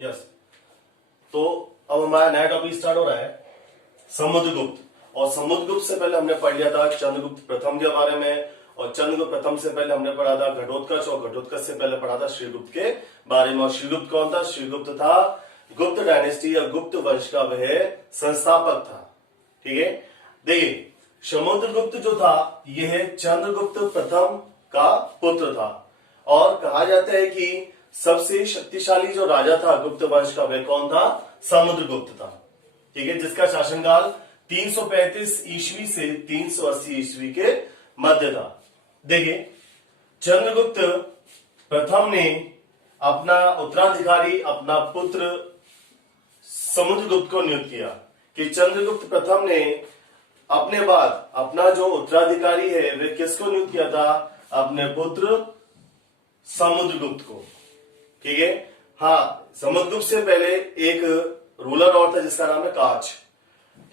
Yes. तो अब हमारा नया टॉपिक स्टार्ट हो रहा है समुद्रगुप्त। और समुद्रगुप्त से पहले हमने पढ़ लिया था चंद्रगुप्त प्रथम के बारे में, और चंद्रगुप्त प्रथम से पहले हमने पढ़ा था घटोत्कच, और घटोत्कच से पहले पढ़ा था श्रीगुप्त के बारे में। और श्रीगुप्त कौन था? श्रीगुप्त था गुप्त डायनेस्टी या गुप्त वंश का वह संस्थापक था। ठीक है, देखिए समुद्रगुप्त जो था यह चंद्रगुप्त प्रथम का पुत्र था, और कहा जाता है कि सबसे शक्तिशाली जो राजा था गुप्त वंश का वह कौन था? समुद्रगुप्त था। ठीक है, जिसका शासनकाल 335 ईस्वी से 380 ईस्वी के मध्य था। देखिए चंद्रगुप्त प्रथम ने अपना उत्तराधिकारी अपना पुत्र समुद्रगुप्त को नियुक्त किया कि चंद्रगुप्त प्रथम ने अपने बाद अपना जो उत्तराधिकारी है वे किसको नियुक्त किया था? अपने पुत्र समुद्रगुप्त को। ठीक है, हाँ, समुद्रगुप्त से पहले एक रूलर और था जिसका नाम है काच।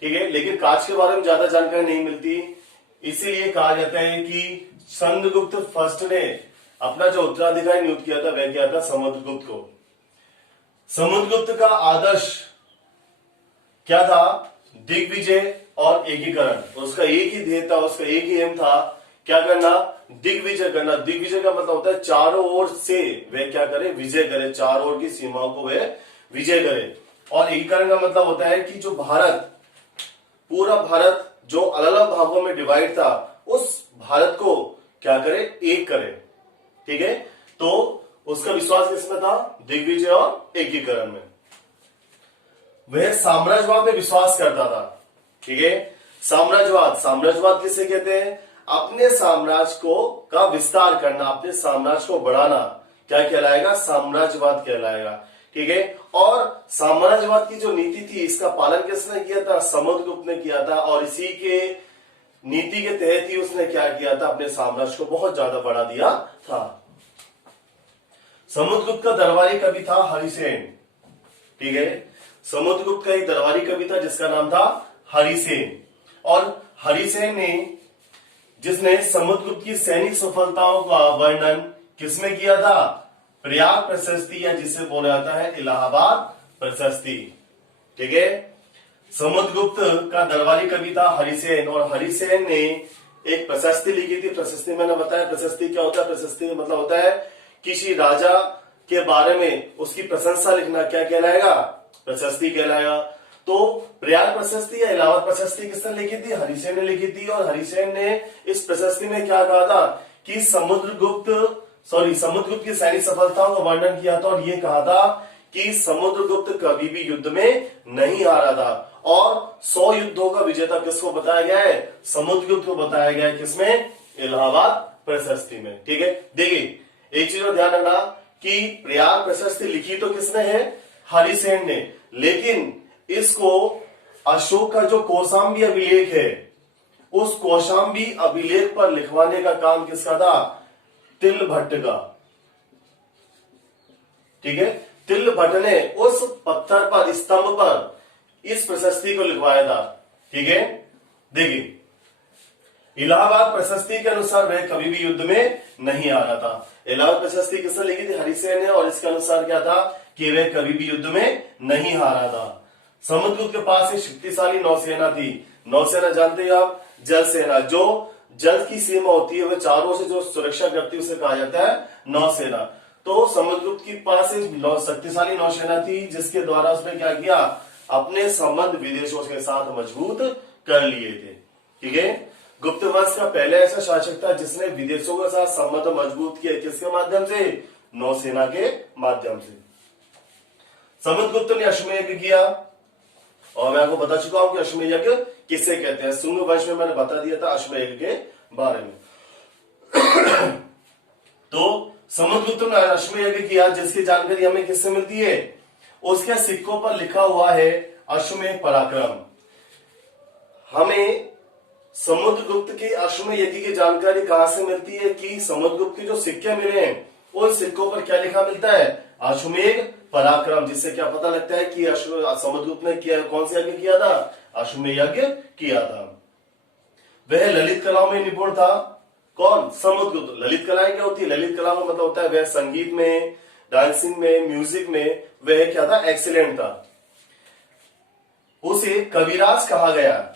ठीक है, लेकिन काच के बारे में ज्यादा जानकारी नहीं मिलती, इसीलिए कहा जाता है कि चंद्रगुप्त फर्स्ट ने अपना जो उत्तराधिकारी नियुक्त किया था वह किया था समुद्रगुप्त को। समुद्रगुप्त का आदर्श क्या था? दिग्विजय और एकीकरण। उसका एक ही ध्येय था, उसका एक ही एम था, क्या करना? दिग्विजय करना। दिग्विजय का मतलब होता है चारों ओर से वह क्या करे? विजय करे, चारों ओर की सीमाओं को वह विजय करे। और एकीकरण का मतलब होता है कि जो भारत, पूरा भारत जो अलग अलग भागों में डिवाइड था उस भारत को क्या करे? एक करे। ठीक है, तो उसका विश्वास किसमें था? दिग्विजय और एकीकरण में। वह साम्राज्यवाद में विश्वास करता था। ठीक है, साम्राज्यवाद, साम्राज्यवाद किसे कहते हैं? अपने साम्राज्य को का विस्तार करना, अपने साम्राज्य को बढ़ाना क्या कहलाएगा? साम्राज्यवाद कहलाएगा। ठीक है, और साम्राज्यवाद की जो नीति थी इसका पालन किसने किया था? समुद्रगुप्त ने किया था, और इसी के नीति के तहत ही उसने क्या किया था? अपने साम्राज्य को बहुत ज्यादा बढ़ा दिया था। समुद्रगुप्त का दरबारी कवि था हरिसेन। ठीक है, समुद्रगुप्त का एक दरबारी कवि था जिसका नाम था हरिसेन। और हरिसेन ने जिसने समुद्रगुप्त की सैनिक सफलताओं का वर्णन किसमें किया था? प्रयाग प्रशस्ति, या जिसे बोला जाता है इलाहाबाद प्रशस्ति। ठीक है, समुद्रगुप्त का दरबारी कवि था हरिसेन, और हरिसेन ने एक प्रशस्ति लिखी थी। प्रशस्ति मैंने बताया प्रशस्ति क्या होता है? प्रशस्ति का मतलब होता है किसी राजा के बारे में उसकी प्रशंसा लिखना, क्या कहलाएगा? प्रशस्ति कहलाएगा। तो प्रयाग प्रशस्ति या इलाहाबाद प्रशस्ति किसने लिखी थी? हरिसेन ने लिखी थी। और हरिसेन ने इस प्रशस्ति में क्या कहा था कि समुद्रगुप्त की सैनिक सफलताओं का वर्णन किया था, और ये कहा था कि समुद्रगुप्त कभी भी युद्ध में नहीं हारा था। और 100 युद्धों का विजेता किसको बताया गया है? समुद्रगुप्त को बताया गया है। किसमें? इलाहाबाद प्रशस्ति में। ठीक है, देखिए एक चीज का ध्यान रखना कि प्रयाग प्रशस्ति लिखी तो किसने है? हरिसेन ने, लेकिन इसको अशोक का जो कौशाम्बी अभिलेख है उस कौशाम्बी अभिलेख पर लिखवाने का काम किसका था? तिलभट्ट का। ठीक है, तिलभट्ट ने उस पत्थर पर, स्तंभ पर इस प्रशस्ति को लिखवाया था। ठीक है, देखिए इलाहाबाद प्रशस्ति के अनुसार वह कभी भी युद्ध में नहीं आ रहा था। इलाहाबाद प्रशस्ति किसने लिखी थी? हरिसेन ने, और इसके अनुसार क्या था कि वह कभी भी युद्ध में नहीं हारा था। समुद्रगुप्त के पास एक शक्तिशाली नौसेना थी। नौसेना जानते हैं आप? जल सेना, जो जल की सीमा होती है वह चारों से जो सुरक्षा करती है उसे कहा जाता है नौसेना। तो समुद्रगुप्त के पास एक शक्तिशाली नौसेना थी जिसके द्वारा उसने क्या किया? अपने संबंध विदेशों के साथ मजबूत कर लिए थे। ठीक है, गुप्त वंश का पहले ऐसा शासक था जिसने विदेशों के साथ संबंध मजबूत किए। किसके माध्यम से? नौसेना के माध्यम से। समुद्रगुप्त ने अश्वमेध यज्ञ किया, और मैं आपको बता चुका हूं कि अश्वमेध यज्ञ किसे कहते हैं। शुंग वंश में मैंने बता दिया था अश्वमेध यज्ञ के बारे में। तो समुद्रगुप्त ने अश्वमेध यज्ञ किया, जिसकी जानकारी हमें किससे मिलती है? उसके सिक्कों पर लिखा हुआ है अश्वमेध पराक्रम। हमें समुद्रगुप्त के अश्वमेध यज्ञ की जानकारी कहां से मिलती है? कि समुद्रगुप्त के जो सिक्के मिले हैं उन सिक्कों पर क्या लिखा मिलता है? अश्वमेध पराक्रम, जिससे क्या पता लगता है कि समुद्रगुप्त ने किया, कौन सा यज्ञ किया था? अश्वमेध यज्ञ किया था। वह ललित कलाओं में निपुण था। कौन? समुद्रगुप्त। ललित कलाएं क्या होती है? ललित कला में मतलब होता है वह संगीत में, डांसिंग में, म्यूजिक में वह क्या था, एक्सीलेंट था। उसे कविराज कहा गया।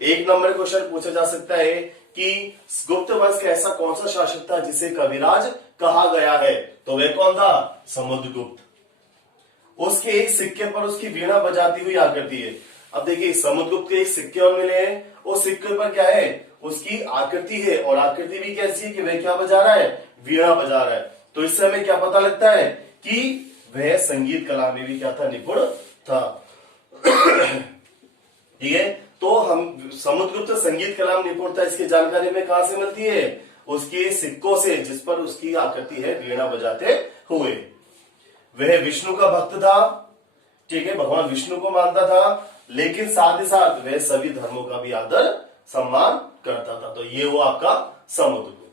एक नंबर क्वेश्चन पूछा जा सकता है कि गुप्त वंश का ऐसा कौन सा शासक था जिसे कविराज कहा गया है, तो वह कौन था, समुद्रगुप्त। उसके एक सिक्के पर उसकी वीणा बजाती हुई आकृति है। अब देखिए समुद्रगुप्त के एक सिक्के और मिले हैं, उस सिक्के पर क्या है, उसकी आकृति है, और आकृति भी कैसी है कि वह क्या बजा रहा है, वीणा बजा रहा है। तो इससे हमें क्या पता लगता है कि वह संगीत कला में भी क्या था, निपुण था। ठीक है, तो हम समुद्रगुप्त संगीत कला में निपुण था, इसकी जानकारी में कहां से मिलती है, उसके सिक्कों से जिस पर उसकी आकृति है वीणा बजाते हुए। वह विष्णु का भक्त था, ठीक है, भगवान विष्णु को मानता था, लेकिन साथ ही साथ वह सभी धर्मों का भी आदर सम्मान करता था। तो ये वो आपका समुद्रगुप्त।